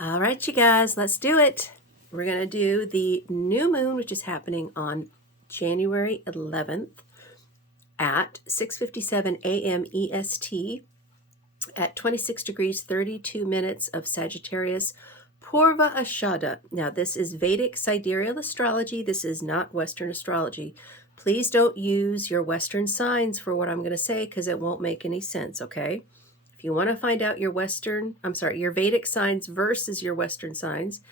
All right, you guys, let's do it. We're going to do the new moon, which is happening on January 11th at 6:57 a.m. EST at 26 degrees 32 minutes of Sagittarius Purva Ashada. Now, this is Vedic sidereal astrology. This is not Western astrology. Please don't use your Western signs for what I'm going to say because it won't make any sense, okay? If you want to find out your your Vedic signs versus your Western signs,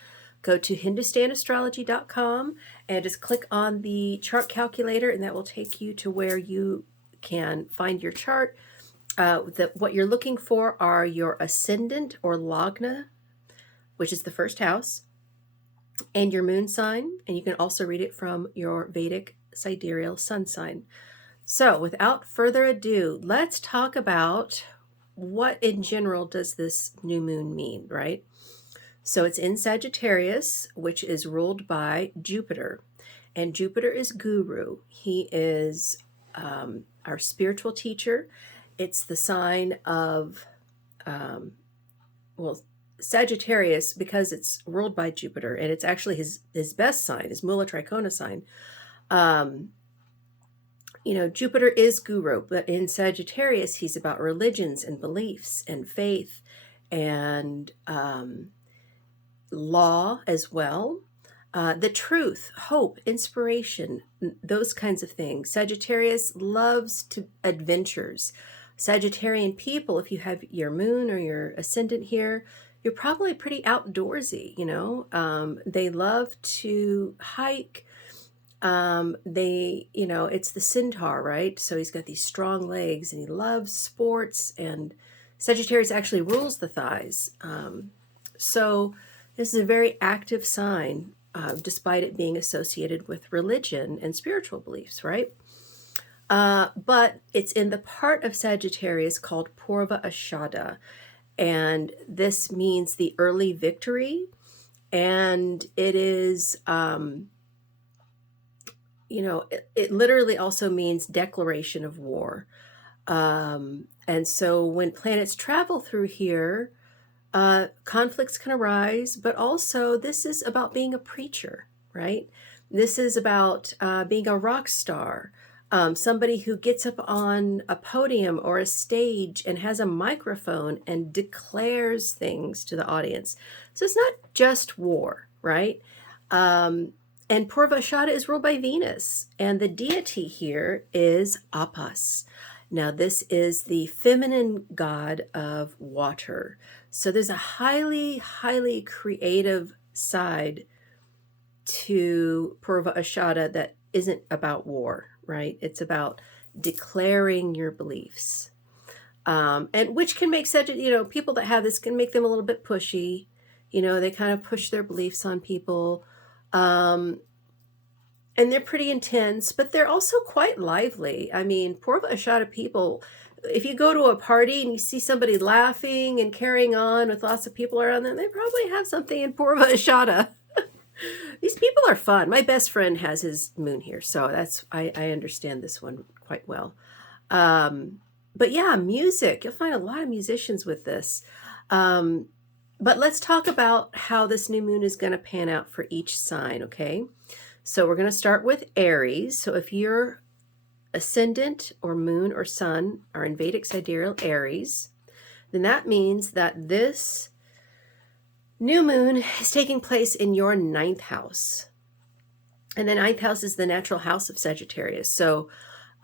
go to hindustanastrology.com and just click on the chart calculator, and that will take you to where you can find your chart. What you're looking for are your ascendant or lagna, which is the first house, and your moon sign, and you can also read it from your Vedic sidereal sun sign. So without further ado, let's talk about what in general does this new moon mean, right? So it's in Sagittarius, which is ruled by Jupiter, and Jupiter is guru. He is our spiritual teacher. It's the sign of, Sagittarius, because it's ruled by Jupiter, and it's actually his best sign, his Mula Trikona sign. Jupiter is guru, but in Sagittarius, he's about religions and beliefs and faith and law as well. The truth, hope, inspiration, those kinds of things. Sagittarius loves adventures. Sagittarian people, if you have your moon or your ascendant here, you're probably pretty outdoorsy, They love to hike. It's the centaur, right? So he's got these strong legs and he loves sports, and Sagittarius actually rules the thighs. So this is a very active sign, despite it being associated with religion and spiritual beliefs, right? But it's in the part of Sagittarius called Purva Ashada, and this means the early victory, and it is it literally also means declaration of war. And so when planets travel through here, conflicts can arise, but also this is about being a preacher, right? This is about being a rock star, somebody who gets up on a podium or a stage and has a microphone and declares things to the audience. So it's not just war, right? And Purva Ashada is ruled by Venus, and the deity here is Appas. Now, this is the feminine god of water. So there's a highly, highly creative side to Purva Ashada that isn't about war, right? It's about declaring your beliefs. And which can make people that have this can make them a little bit pushy. They kind of push their beliefs on people. And they're pretty intense, but they're also quite lively. I mean, Purva Ashada people, if you go to a party and you see somebody laughing and carrying on with lots of people around them, they probably have something in Purva Ashada. These people are fun. My best friend has his moon here, so I understand this one quite well. But yeah, music. You'll find a lot of musicians with this. But let's talk about how this new moon is going to pan out for each sign, okay? So we're going to start with Aries. So if your ascendant or moon or sun are in Vedic sidereal Aries, then that means that this new moon is taking place in your 9th house. And the 9th house is the natural house of Sagittarius. So,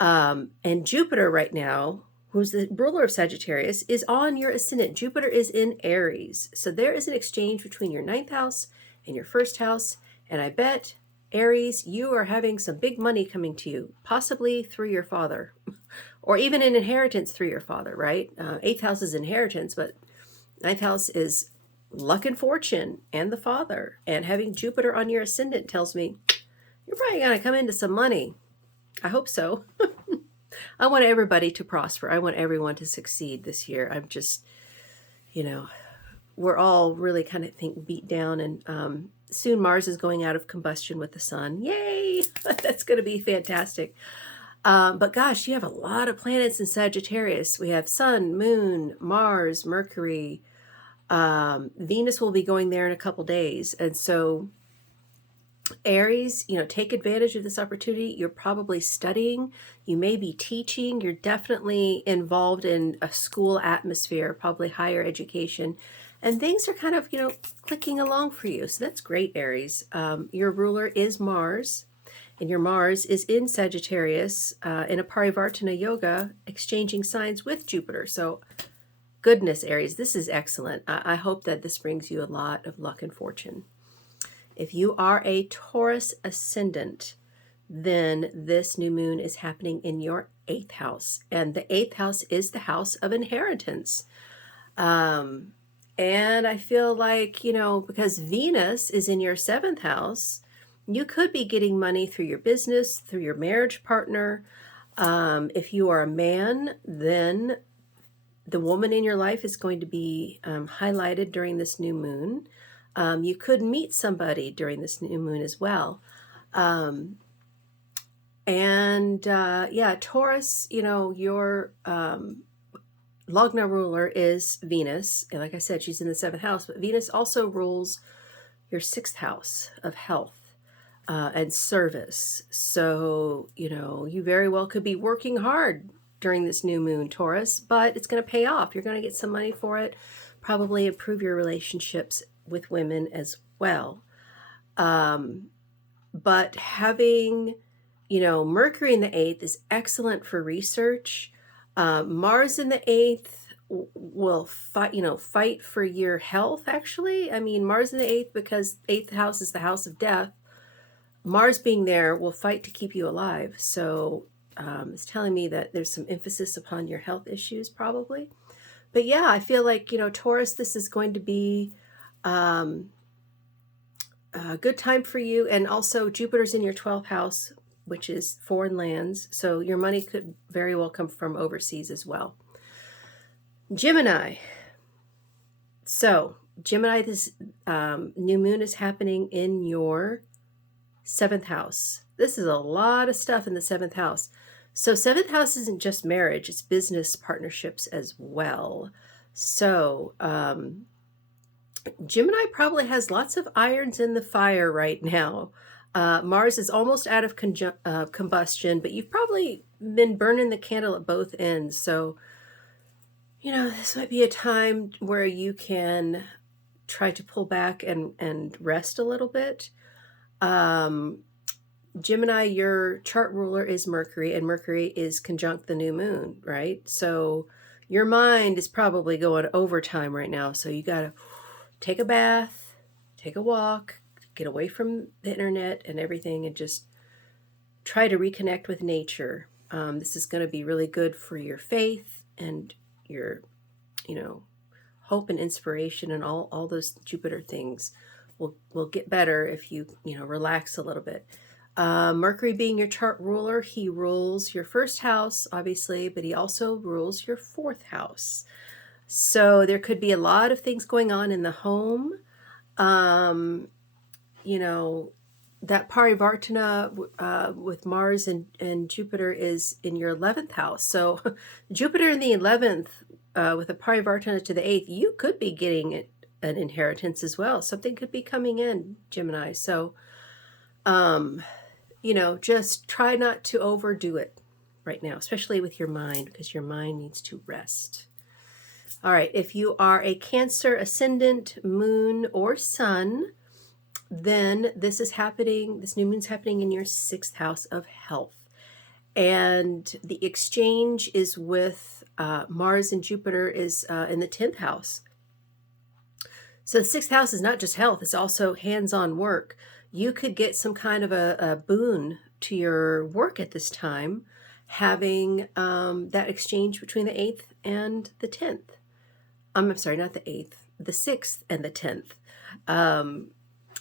and Jupiter right now, who's the ruler of Sagittarius, is on your ascendant. Jupiter is in Aries. So there is an exchange between your 9th house and your 1st house. And I bet, Aries, you are having some big money coming to you, possibly through your father, or even an inheritance through your father, right? 8th house is inheritance, but 9th house is luck and fortune and the father. And having Jupiter on your ascendant tells me you're probably going to come into some money. I hope so. I want everybody to prosper. I want everyone to succeed this year. I'm just, we're all really kind of beat down, and soon Mars is going out of combustion with the sun. Yay! That's going to be fantastic. But gosh, you have a lot of planets in Sagittarius. We have Sun, Moon, Mars, Mercury, Venus will be going there in a couple days. And so Aries, take advantage of this opportunity. You're probably studying, you may be teaching, you're definitely involved in a school atmosphere, probably higher education, and things are kind of, clicking along for you. So that's great, Aries. Your ruler is Mars, and your Mars is in Sagittarius in a Parivartana yoga, exchanging signs with Jupiter. So goodness, Aries, this is excellent. I hope that this brings you a lot of luck and fortune. If you are a Taurus ascendant, then this new moon is happening in your 8th house. And the 8th house is the house of inheritance. And I feel like, because Venus is in your 7th house, you could be getting money through your business, through your marriage partner. If you are a man, then the woman in your life is going to be highlighted during this new moon. You could meet somebody during this new moon as well. Taurus, your Lagna ruler is Venus. And like I said, she's in the 7th house, but Venus also rules your 6th house of health and service. So, you very well could be working hard during this new moon, Taurus, but it's going to pay off. You're going to get some money for it, probably improve your relationships with women as well. But having, Mercury in the 8th is excellent for research. Mars in the 8th will fight for your health, actually. I mean, Mars in the 8th, because 8th house is the house of death. Mars being there will fight to keep you alive. So it's telling me that there's some emphasis upon your health issues, probably. But yeah, I feel like, Taurus, this is going to be a good time for you. And also Jupiter's in your 12th house, which is foreign lands. So your money could very well come from overseas as well. Gemini. So Gemini, this new moon is happening in your 7th house. This is a lot of stuff in the 7th house. So 7th house isn't just marriage, it's business partnerships as well. So Gemini probably has lots of irons in the fire right now. Mars is almost out of combustion, but you've probably been burning the candle at both ends. So, this might be a time where you can try to pull back and rest a little bit. Gemini, your chart ruler is Mercury, and Mercury is conjunct the new moon, right? So your mind is probably going overtime right now. So you got to take a bath, take a walk, get away from the internet and everything, and just try to reconnect with nature. This is going to be really good for your faith and your, hope and inspiration, and all those Jupiter things will get better if you, relax a little bit. Mercury being your chart ruler, he rules your 1st house, obviously, but he also rules your 4th house. So there could be a lot of things going on in the home. That Parivartana with Mars and Jupiter is in your 11th house. So Jupiter in the 11th with a Parivartana to the 8th, you could be getting an inheritance as well. Something could be coming in, Gemini. So, just try not to overdo it right now, especially with your mind, because your mind needs to rest. All right, if you are a Cancer ascendant, moon, or sun, then this new moon's happening in your 6th house of health. And the exchange is with Mars and Jupiter is in the 10th house. So the 6th house is not just health, it's also hands-on work. You could get some kind of a boon to your work at this time, having that exchange between the 8th and the 10th. I'm sorry, not the 8th, the 6th and the 10th.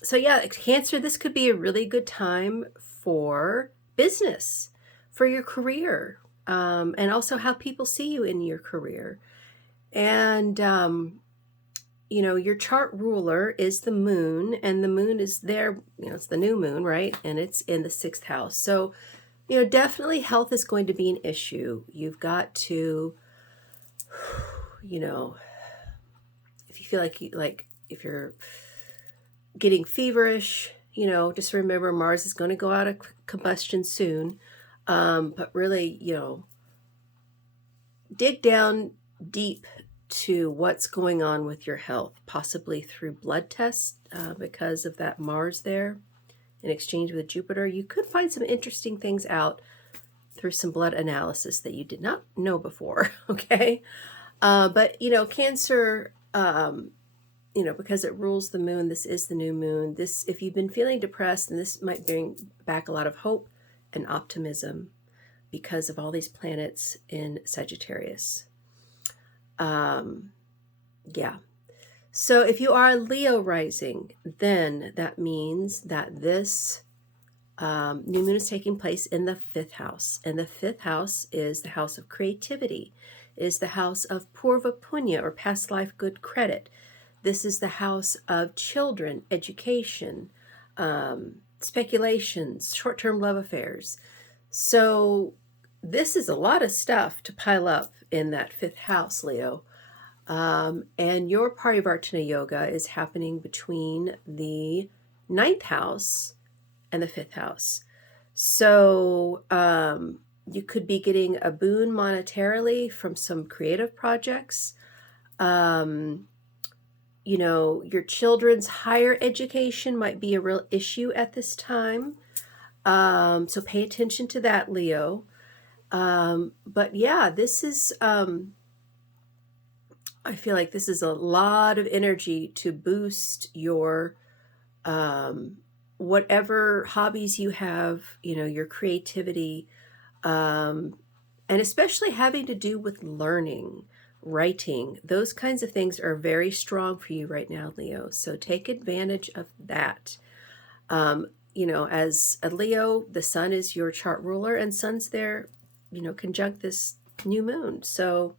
So yeah, Cancer, this could be a really good time for business, for your career, and also how people see you in your career. And, your chart ruler is the moon, and the moon is there, it's the new moon, right? And it's in the 6th house. So, definitely health is going to be an issue. You've got to, if you feel like if you're getting feverish, just remember Mars is going to go out of combustion soon. But really, dig down deep to what's going on with your health, possibly through blood tests, because of that Mars there in exchange with Jupiter. You could find some interesting things out through some blood analysis that you did not know before. Okay. But Cancer, because it rules the moon, this is the new moon. If you've been feeling depressed, and this might bring back a lot of hope and optimism because of all these planets in Sagittarius. Yeah. So if you are a Leo rising, then that means that this new moon is taking place in the 5th house. And the 5th house is the house of creativity, is the house of Purva Punya, or past life good credit. This is the house of children, education, speculations, short-term love affairs. So this is a lot of stuff to pile up in that 5th house, Leo. And your Parivartana Yoga is happening between the 9th house and the 5th house. So you could be getting a boon monetarily from some creative projects. Your children's higher education might be a real issue at this time. So pay attention to that, Leo. But yeah, this is, I feel like this is a lot of energy to boost your, whatever hobbies you have, your creativity, and especially having to do with learning, writing. Those kinds of things are very strong for you right now, Leo. So take advantage of that. As a Leo, the sun is your chart ruler, and sun's there, conjunct this new moon. So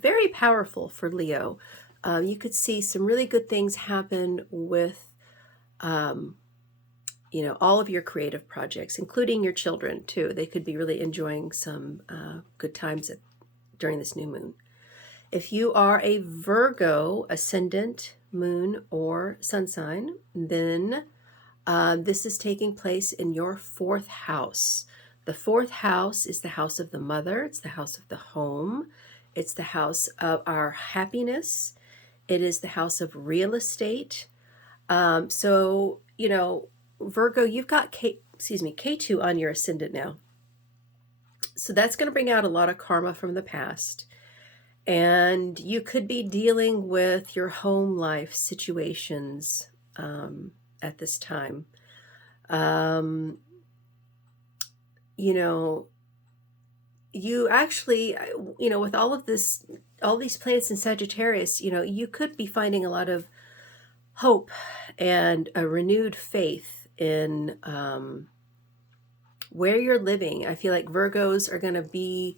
very powerful for Leo. You could see some really good things happen with, all of your creative projects, including your children too. They could be really enjoying some good times during this new moon. If you are a Virgo ascendant, moon, or sun sign, then this is taking place in your 4th house. The 4th house is the house of the mother. It's the house of the home. It's the house of our happiness. It is the house of real estate. So, Virgo, you've got K2 on your ascendant now. So that's going to bring out a lot of karma from the past. And you could be dealing with your home life situations at this time. You actually, with all these planets in Sagittarius, you could be finding a lot of hope and a renewed faith in where you're living. I feel like Virgos are going to be,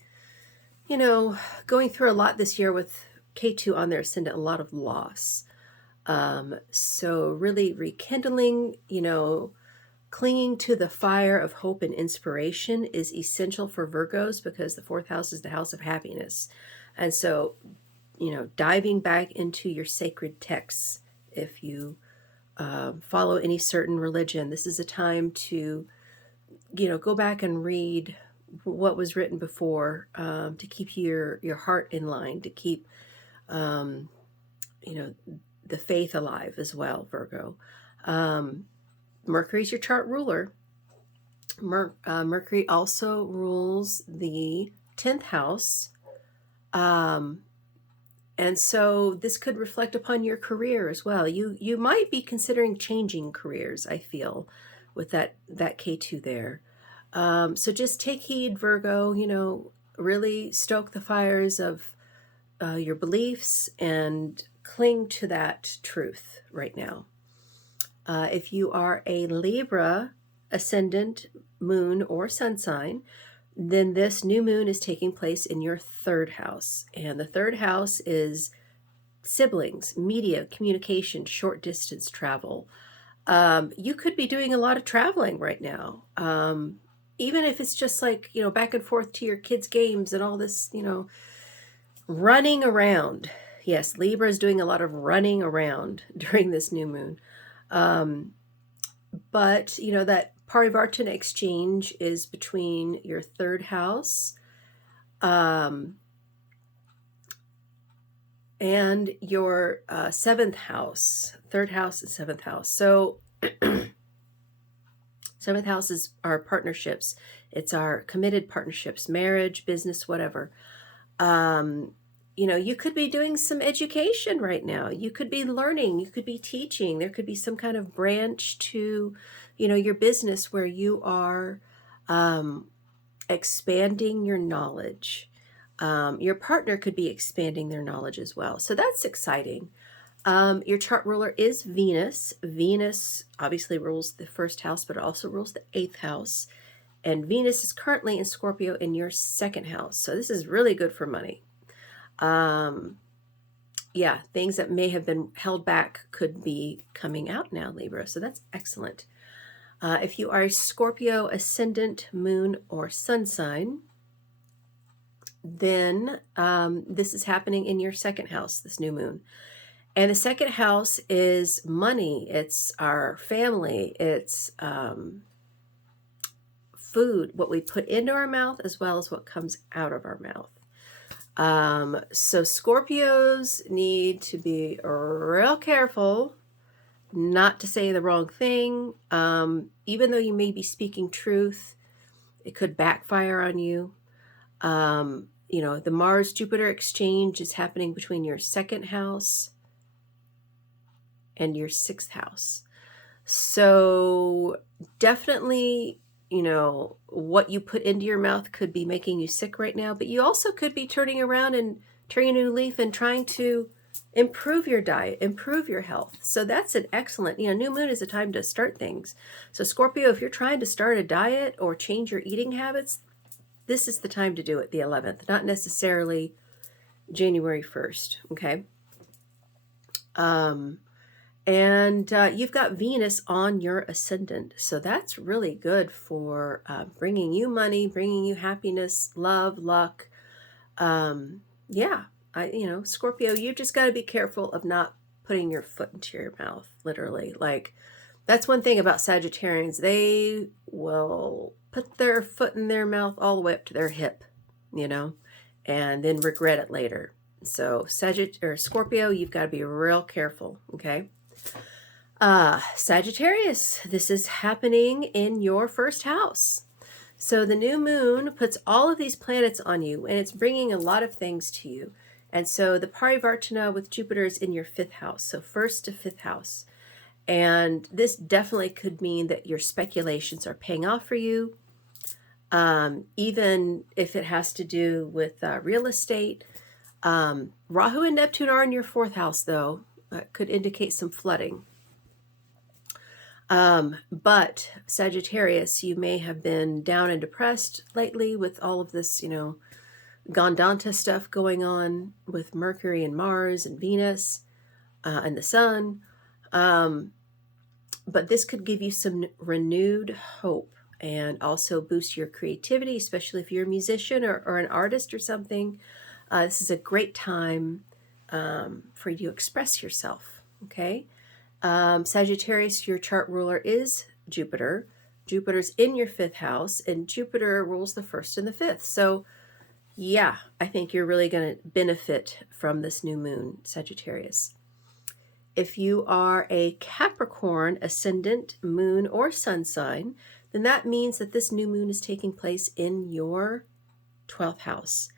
going through a lot this year with K2 on their ascendant, a lot of loss. So really rekindling, clinging to the fire of hope and inspiration is essential for Virgos, because the 4th house is the house of happiness. And so, diving back into your sacred texts, if you follow any certain religion, this is a time to, go back and read what was written before, to keep your heart in line, to keep, the faith alive as well, Virgo. Mercury's your chart ruler. Mercury also rules the 10th house. And so this could reflect upon your career as well. You might be considering changing careers, I feel, with that K2 there. So just take heed, Virgo, really stoke the fires of your beliefs and cling to that truth right now. If you are a Libra ascendant, moon, or sun sign, then this new moon is taking place in your 3rd house. And the 3rd house is siblings, media, communication, short distance travel. You could be doing a lot of traveling right now. Even if it's just like, back and forth to your kids' games and all this, running around. Yes, Libra is doing a lot of running around during this new moon. Um, but, you know, that Parivartana exchange is between your third house and your seventh house, third house and seventh house. So, seventh house is our partnerships. It's our committed partnerships, marriage, business, whatever. You know, you could be doing some education right now. You could be learning, you could be teaching. There could be some kind of branch to, you know, your business where you are expanding your knowledge. Your partner could be expanding their knowledge as well. So that's exciting. Your chart ruler is Venus. Venus obviously rules the first house, but it also rules the eighth house. And Venus is currently in Scorpio in your second house. So this is really good for money. Yeah, things that may have been held back could be coming out now, Libra. So that's excellent. If you are a Scorpio ascendant, moon, or sun sign, then this is happening in your second house, this new moon. And the second house is money. It's our family. It's food, what we put into our mouth as well as what comes out of our mouth. So Scorpios need to be real careful not to say the wrong thing. Even though you may be speaking truth, it could backfire on you. You know, the Mars-Jupiter exchange is happening between your second house and your sixth house. So definitely, you know, what you put into your mouth could be making you sick right now, but you also could be turning around and turning a new leaf and trying to improve your diet, improve your health. So that's an excellent, you know, new moon is a time to start things. So Scorpio, if you're trying to start a diet or change your eating habits, this is the time to do it, the 11th, not necessarily January 1st, okay? And you've got Venus on your ascendant. So that's really good for bringing you money, bringing you happiness, love, luck. Yeah, you know, Scorpio, you just got to be careful of not putting your foot into your mouth, literally. Like, that's one thing about Sagittarians. They will put their foot in their mouth all the way up to their hip, you know, and then regret it later. So Scorpio, you've got to be real careful, okay? Sagittarius, this is happening in your first house. So the new moon puts all of these planets on you, and it's bringing a lot of things to you. And so the Parivartana with Jupiter is in your fifth house, so first to fifth house. And this definitely could mean that your speculations are paying off for you, even if it has to do with real estate. Rahu and Neptune are in your fourth house, though. Could indicate some flooding. But Sagittarius, you may have been down and depressed lately with all of this, you know, Gandanta stuff going on with Mercury and Mars and Venus and the Sun. But this could give you some renewed hope and also boost your creativity, especially if you're a musician or an artist or something. This is a great time for you to express yourself, okay? Sagittarius, your chart ruler is Jupiter. Jupiter's in your fifth house, and Jupiter rules the first and the fifth. So, yeah, I think you're really going to benefit from this new moon, Sagittarius. If you are a Capricorn, ascendant, moon, or sun sign, then that means that this new moon is taking place in your 12th house.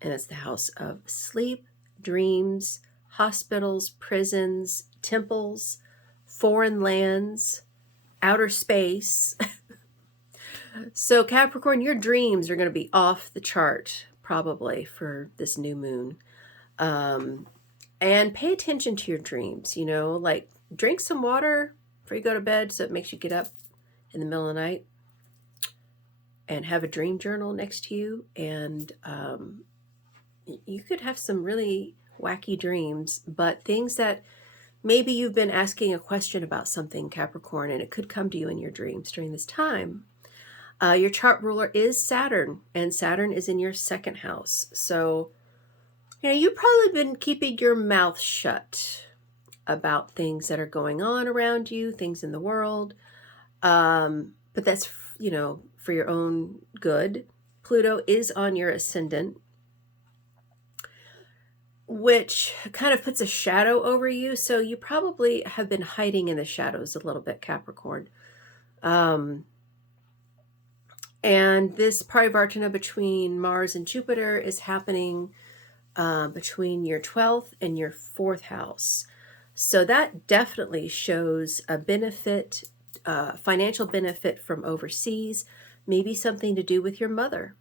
And it's the house of sleep, dreams, hospitals, prisons, temples, foreign lands, outer space. So Capricorn, your dreams are going to be off the chart probably for this new moon. And pay attention to your dreams, you know, like drink some water before you go to bed so it makes you get up in the middle of the night, and have a dream journal next to you. And you could have some really wacky dreams, but things that maybe you've been asking a question about something, Capricorn, and it could come to you in your dreams during this time. Your chart ruler is Saturn, and Saturn is in your second house. So, You've probably been keeping your mouth shut about things that are going on around you, things in the world. But that's, for your own good. Pluto is on your ascendant, which kind of puts a shadow over you. So you probably have been hiding in the shadows a little bit, Capricorn. And this Parivartana between Mars and Jupiter is happening between your 12th and your 4th house. So that definitely shows a benefit, financial benefit from overseas, maybe something to do with your mother.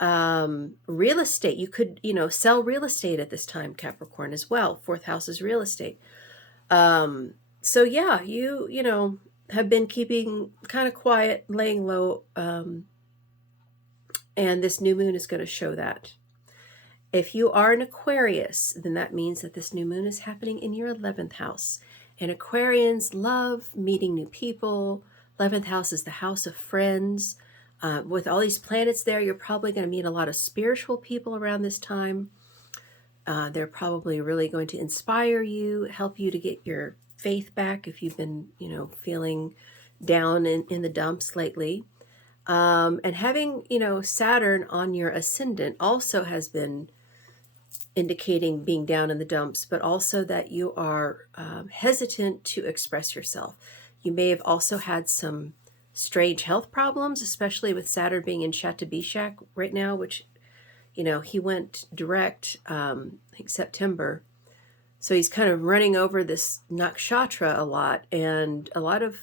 Real estate, you could, sell real estate at this time, Capricorn, as well. 4th house is real estate. So yeah, you have been keeping kind of quiet, laying low, and this new moon is going to show that. If you are an Aquarius, then that means that this new moon is happening in your 11th house. And Aquarians love meeting new people. 11th house is the house of friends. With all these planets there, you're probably going to meet a lot of spiritual people around this time. They're probably really going to inspire you, help you to get your faith back if you've been, feeling down in the dumps lately. And having, Saturn on your ascendant also has been indicating being down in the dumps, but also that you are hesitant to express yourself. You may have also had some strange health problems, especially with Saturn being in Shatabishak right now, which, he went direct, I think September. So he's kind of running over this nakshatra a lot, and a lot of,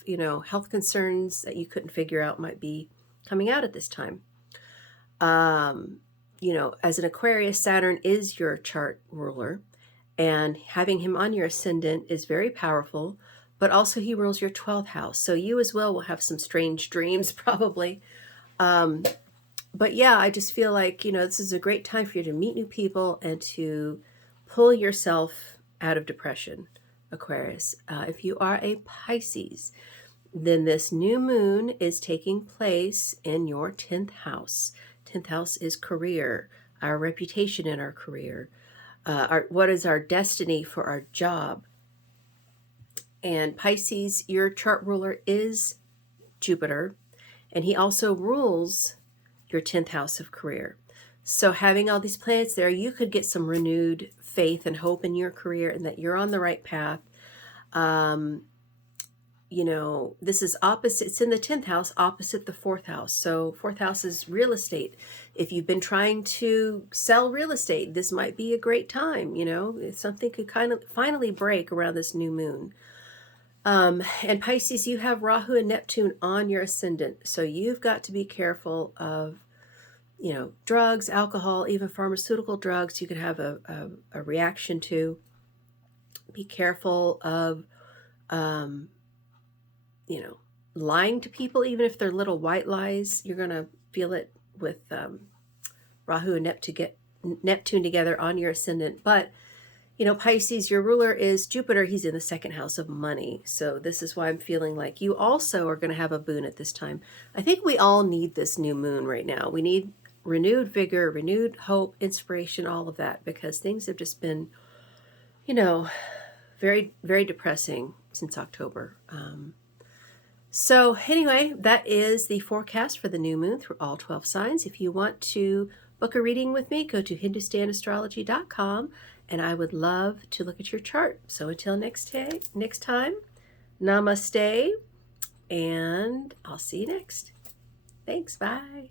health concerns that you couldn't figure out might be coming out at this time. As an Aquarius, Saturn is your chart ruler, and having him on your ascendant is very powerful, but also he rules your 12th house. So you as well will have some strange dreams probably. But yeah, I just feel like, this is a great time for you to meet new people and to pull yourself out of depression, Aquarius. If you are a Pisces, then this new moon is taking place in your 10th house. 10th house is career, our reputation in our career, what is our destiny for our job. And Pisces, your chart ruler is Jupiter, and he also rules your 10th house of career. So having all these planets there, you could get some renewed faith and hope in your career and that you're on the right path. This is opposite. It's in the 10th house, opposite the 4th house. So 4th house is real estate. If you've been trying to sell real estate, this might be a great time. Something could kind of finally break around this new moon. And Pisces, you have Rahu and Neptune on your ascendant. So you've got to be careful of, drugs, alcohol, even pharmaceutical drugs you could have a reaction to. Be careful of, lying to people, even if they're little white lies. You're going to feel it with Rahu and Neptune together on your ascendant. But, Pisces, your ruler is Jupiter. He's in the 2nd house of money. So this is why I'm feeling like you also are going to have a boon at this time. I think we all need this new moon right now. We need renewed vigor, renewed hope, inspiration, all of that, because things have just been, very, very depressing since October. So anyway, that is the forecast for the new moon through all 12 signs. If you want to book a reading with me, go to hindustanastrology.com, and I would love to look at your chart. So until next time, namaste, and I'll see you next. Thanks, bye.